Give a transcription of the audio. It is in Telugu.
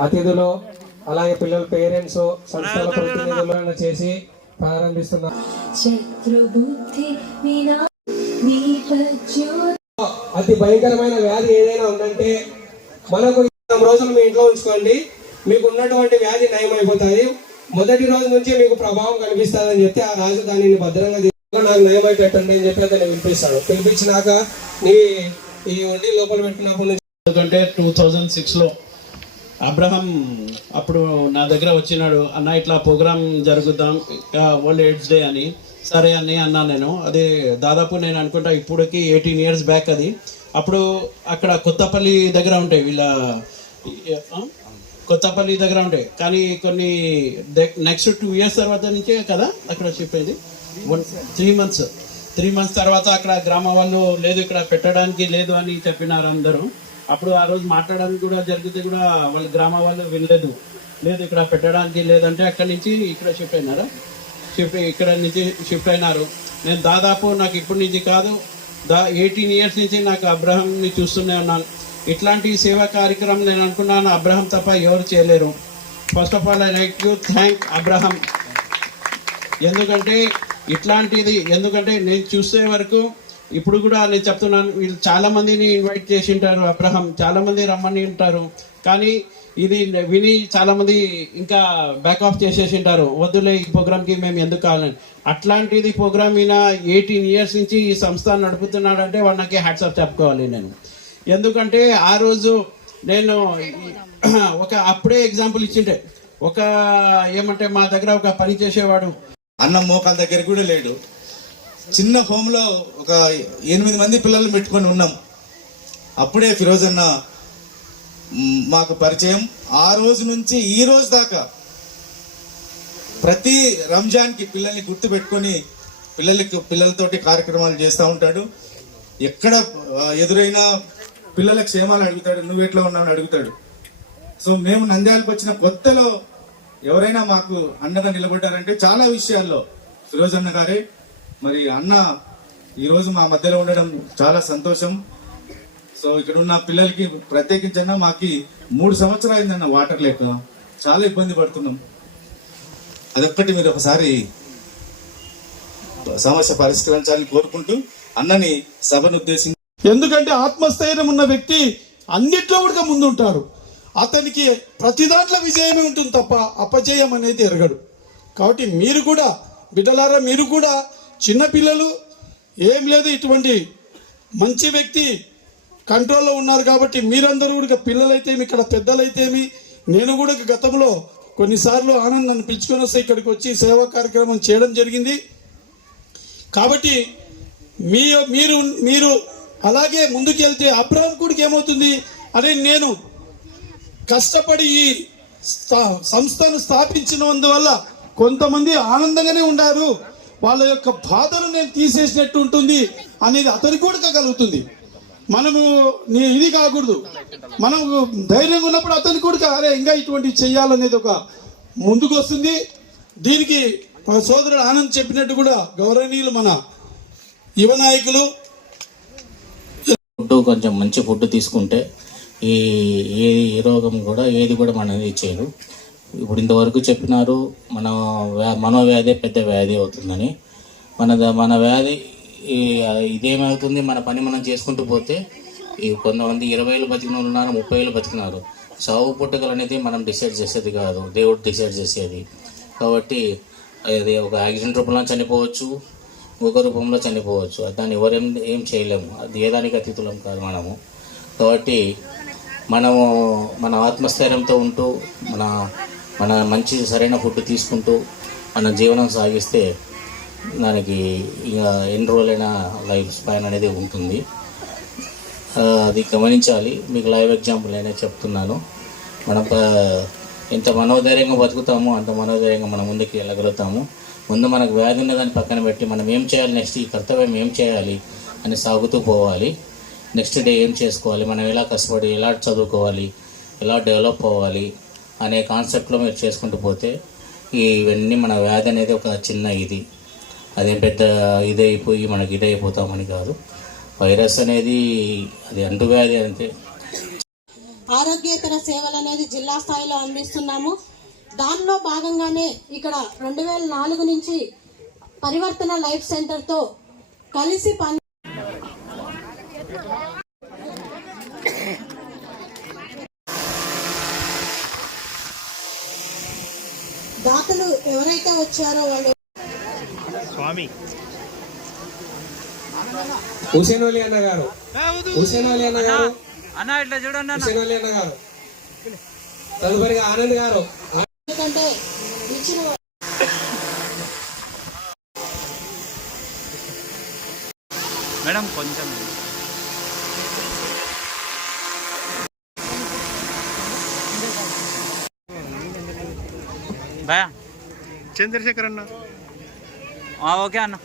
అతిథులు అలాగే పిల్లల పేరెంట్స్ సంస్థల ప్రతినిధులను చేసి ప్రారంభిస్తున్నారు. అతి భయంకరమైన వ్యాధి ఏదైనా ఉందంటే మనకు రోజులు మీ ఇంట్లో ఉంచుకోండి. మీకు ఉన్నటువంటి వ్యాధి నయం అయిపోతుంది మొదటి రోజు నుంచి మీకు ప్రభావం కనిపిస్తుంది అని చెప్తే ఆ రాజు దానిని భద్రంగా తీసుకొని నాకు నయం అయిపోతుంది అని చెప్పి అతను పిలిపిస్తాడు పిలిపించినాక నీ ఈ వడ్డీ లోపల పెట్టినప్పటి నుంచి ఎందుకంటే టూ థౌజండ్ సిక్స్లో అబ్రహం అప్పుడు నా దగ్గర వచ్చినాడు అన్న ఇట్లా ప్రోగ్రామ్ జరుగుద్దాం వరల్డ్ ఎయిడ్స్ డే అని. సరే అని అన్నా నేను. అదే దాదాపు నేను అనుకుంటా ఇప్పటికి ఎయిటీన్ ఇయర్స్ బ్యాక్ అది. అప్పుడు అక్కడ కొత్తపల్లి దగ్గర ఉంటాయి వీళ్ళ కొత్తపల్లి దగ్గర ఉంటాయి. కానీ కొన్ని నెక్స్ట్ టూ ఇయర్స్ తర్వాత నుంచే కదా అక్కడ చెప్పేది? One three months three months తర్వాత అక్కడ గ్రామ వాళ్ళు లేదు ఇక్కడ పెట్టడానికి లేదు అని చెప్పినారు అందరూ. అప్పుడు ఆ రోజు మాట్లాడడానికి కూడా జరిగితే కూడా వాళ్ళ గ్రామ వాళ్ళు వినలేదు. లేదు ఇక్కడ పెట్టడానికి లేదంటే అక్కడి నుంచి ఇక్కడ షిఫ్ట్ అయినారా? షిఫ్ట్ ఇక్కడ నుంచి షిఫ్ట్ అయినారు. నేను దాదాపు నాకు ఇప్పటి నుంచి కాదు దా ఎయిటీన్ ఇయర్స్ నుంచి నాకు అబ్రహంని చూస్తూనే ఉన్నాను. ఇట్లాంటి సేవా కార్యక్రమం నేను అనుకున్నాను అబ్రహం తప్ప ఎవరు చేయలేరు. First of all I like you thank Abraham. ఎందుకంటే ఇట్లాంటిది ఎందుకంటే నేను చూసే వరకు ఇప్పుడు కూడా నేను చెప్తున్నాను వీళ్ళు చాలా మందిని ఇన్వైట్ చేసి ఉంటారు అబ్రహం చాలా మంది రమ్మని ఉంటారు. కానీ ఇది విని చాలా మంది ఇంకా బ్యాక్ ఆఫ్ చేసేసి ఉంటారు వద్దులే ఈ ప్రోగ్రామ్కి మేము ఎందుకు కావాలని. అట్లాంటిది ప్రోగ్రామ్ ఈయన ఎయిటీన్ ఇయర్స్ నుంచి ఈ సంస్థ నడుపుతున్నాడంటే వాళ్ళకి హ్యాట్స్ ఆఫ్ చెప్పుకోవాలి నేను. ఎందుకంటే ఆ రోజు నేను ఒక అప్పుడే ఎగ్జాంపుల్ ఇచ్చింటే ఒక ఏమంటే మా దగ్గర ఒక పని చేసేవాడు. అన్న మోకాల దగ్గర కూడా లేడు. చిన్న హోమ్లో ఒక ఎనిమిది మంది పిల్లలు పెట్టుకొని ఉన్నాం. అప్పుడే ఫిరోజ్ అన్న మాకు పరిచయం. ఆ రోజు నుంచి ఈ రోజు దాకా ప్రతి రంజాన్కి పిల్లల్ని గుర్తు పెట్టుకొని పిల్లలకి పిల్లలతోటి కార్యక్రమాలు చేస్తూ ఉంటాడు. ఎక్కడ ఎదురైనా పిల్లల క్షేమాలు అడుగుతాడు నువ్వు ఎట్లా ఉన్నావు అని అడుగుతాడు. సో మేము నంద్యాలకు వచ్చిన కొత్తలో ఎవరైనా మాకు అండగా నిలబడ్డారంటే చాలా విషయాల్లో ఫిరోజ్ అన్న గారే. మరి అన్న ఈరోజు మా మధ్యలో ఉండడం చాలా సంతోషం. సో ఇక్కడ ఉన్న పిల్లలకి ప్రత్యేకించన్నా మాకి మూడు సంవత్సరాలు అయిందన్న వాటర్ లేక చాలా ఇబ్బంది పడుతున్నాం. అదొక్కటి మీరు ఒకసారి సమస్య పరిష్కరించాలని కోరుకుంటూ అన్నని సభను ఉద్దేశించి ఎందుకంటే ఆత్మస్థైర్యం ఉన్న వ్యక్తి అన్నిట్లో కూడా ముందుంటారు. అతనికి ప్రతి దాంట్లో విజయమే ఉంటుంది తప్ప అపజయం అనేది ఎరగడు. కాబట్టి మీరు కూడా బిడ్డలారా మీరు కూడా చిన్నపిల్లలు ఏం లేదు ఇటువంటి మంచి వ్యక్తి కంట్రోల్లో ఉన్నారు కాబట్టి మీరందరూ కూడా పిల్లలైతేమి ఇక్కడ పెద్దలైతేమి నేను కూడా గతంలో కొన్నిసార్లు ఆనందాన్ని పిలుచుకొని వస్తే ఇక్కడికి వచ్చి సేవా కార్యక్రమం చేయడం జరిగింది. కాబట్టి మీ మీరు మీరు అలాగే ముందుకెళ్తే అబ్రహం కూడా ఏమవుతుంది అరే నేను కష్టపడి ఈ స్థా- సంస్థను స్థాపించినందువల్ల కొంతమంది ఆనందంగానే ఉన్నారు. వాళ్ళ యొక్క బాధను నేను తీసేసినట్టు ఉంటుంది అనేది అతనికి కూడా కలుగుతుంది. మనము నీ ఇది కాకూడదు. మనం ధైర్యంగా ఉన్నప్పుడు అతని కూడా అరే ఇంకా ఇటువంటి చెయ్యాలనేది ఒక ముందుకు వస్తుంది. దీనికి మా సోదరుడు ఆనంద్ చెప్పినట్టు కూడా గౌరవనీయులు మన యువ నాయకులు. ఫుడ్ కొంచెం మంచి ఫుడ్ తీసుకుంటే ఈ ఏ రోగం కూడా ఏది కూడా మనది చేయదు. ఇప్పుడు ఇంతవరకు చెప్పినారు మన వ్యా- మనోవ్యాధి పెద్ద వ్యాధి అవుతుందని. మన మన వ్యాధి ఇదేమవుతుంది? మన పని మనం చేసుకుంటూ పోతే ఈ కొంతమంది ఇరవై ఏళ్ళు బతికిన వాళ్ళు ఉన్నారు ముప్పై ఏళ్ళు బతికినారు. సావు పుట్టుకలు అనేది మనం డిసైడ్ చేసేది కాదు. దేవుడు డిసైడ్ చేసేది. కాబట్టి అది ఒక యాక్సిడెంట్ రూపంలో చనిపోవచ్చు ఒక రూపంలో చనిపోవచ్చు. దాన్ని ఎవరేం ఏం చేయలేము. అది ఏ దానికి కాదు మనము. కాబట్టి మనము మన ఆత్మస్థైర్యంతో ఉంటూ మన మన మంచి సరైన ఫుడ్ తీసుకుంటూ మన జీవనం సాగిస్తే దానికి ఇక ఎన్ని రోజులైనా లైఫ్ స్పాన్ అనేది ఉంటుంది. అది గమనించాలి. మీకు లైవ్ ఎగ్జాంపుల్ అయినా చెప్తున్నాను. మనం ఎంత మనోధైర్యంగా బతుకుతామో అంత మనోధైర్యంగా మనం ముందుకు వెళ్ళగలుగుతాము. ముందు మనకు వ్యాధి ఉన్నదాన్ని పక్కన పెట్టి మనం ఏం చేయాలి? నెక్స్ట్ ఈ కర్తవ్యం ఏం చేయాలి? అని సాగుతూ పోవాలి. నెక్స్ట్ డే ఏం చేసుకోవాలి? మనం ఎలా కష్టపడి ఎలా చదువుకోవాలి? ఎలా డెవలప్ అవ్వాలి? అనే కాన్సెప్ట్లో మీరు చేసుకుంటూ పోతే ఇవన్నీ మన వ్యాధి అనేది ఒక చిన్న ఇది. అదేం పెద్ద ఇదైపోయి మనకి ఇదైపోతామని కాదు. వైరస్ అనేది అది అంటువ్యాధి అంతే. ఆరోగ్యేతర సేవలు అనేది జిల్లా స్థాయిలో అందిస్తున్నాము. దానిలో భాగంగానే ఇక్కడ రెండు వేల నాలుగు నుంచి పరివర్తన లైఫ్ సెంటర్తో కలిసి పని దాతలు ఎవరైతే వచ్చారో వాళ్ళు హుసేన్ అలీ అన్న గారు హుసేన్ అలీ అన్న గారు హుసేన్ అలీ అన్న గారు తదుపరిగా ఆనంద్ గారు. ఎందుకంటే ఇచ్చిన మేడం కొంచెం భయా చంద్రశేఖర్ అన్న. ఓకే అన్న.